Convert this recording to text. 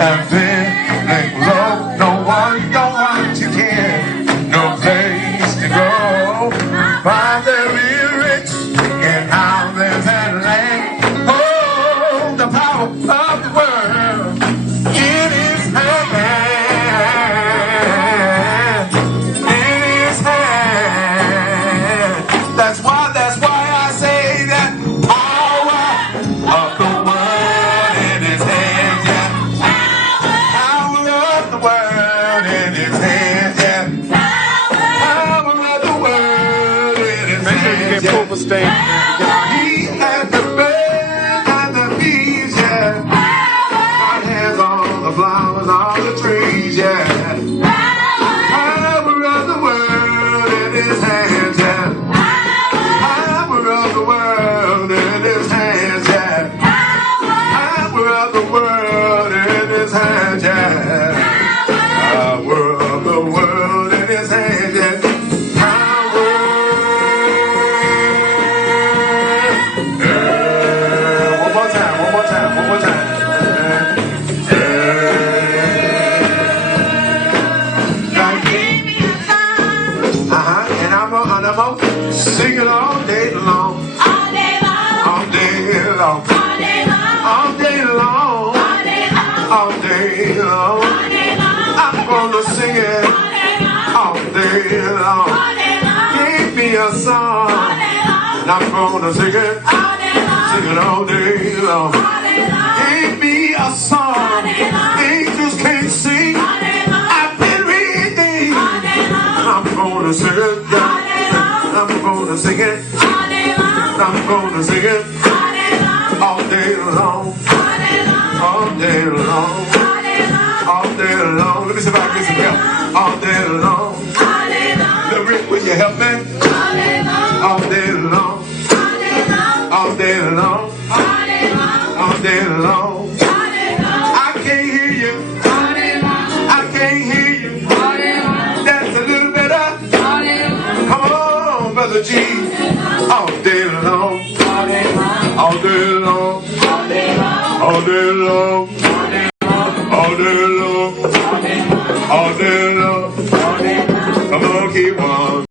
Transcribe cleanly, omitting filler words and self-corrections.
and feeling low. No one to care, no place to go. Father is rich in houses and land. Oh, the power of the world in his hand. In his hand. That's why I say that power of the world in his hands, yeah. Power of the world in his hands, yeah. Power of the world in his hands, yeah. He has the birds and the bees, yeah. God has all the flowers, all the trees, yeah. Power of the world in his hands, yeah. Power of the world in his hands, yeah. Power of the world in his hands, yeah. Power of the world in his hands, yeah. Power. One more time. And I'm gonna sing it all day long. All day long. All day long. All day long. All day long. I'm gonna sing it all day long. Give me a song, and I'm gonna sing it all day long. Give me a song, angels can't sing. I've been reading. I'm gonna sing it. I'm gonna sing it. I'm gonna sing it all day long. All day long. All day long. Let me see if I can get some help. All day long. Little Rick, will you help me? All day long. All day long. All day long. I can't hear you. I can't hear you. That's a little better. Come on, Brother G. All day long. All day long. All day long. All day long. All day long.